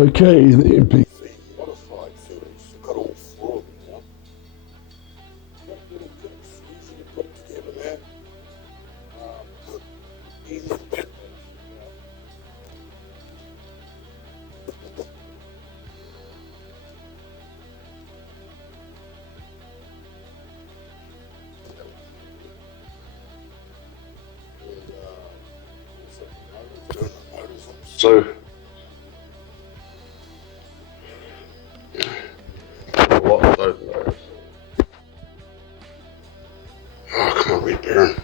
Okay, the MPC modified series. Got all four of them now. Got little bits, easy to put together there. Easy to get. So, what I don't know. Oh, come on, Red Baron.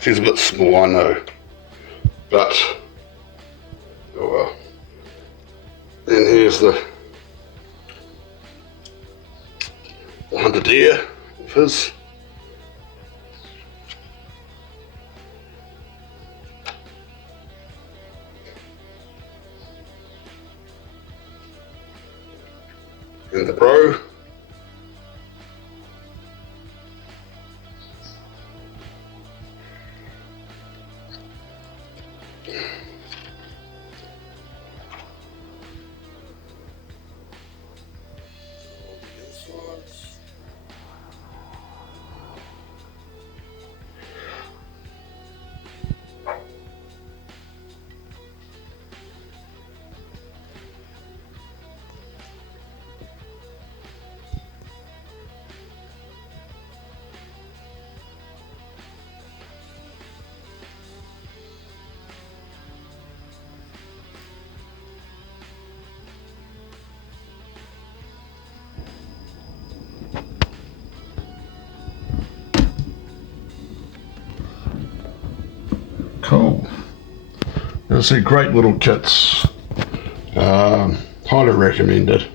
She's a bit small, I know. But, oh well. Then here's the hunter deer of his. And the bro. Cool. Those are great little kits. Highly recommended.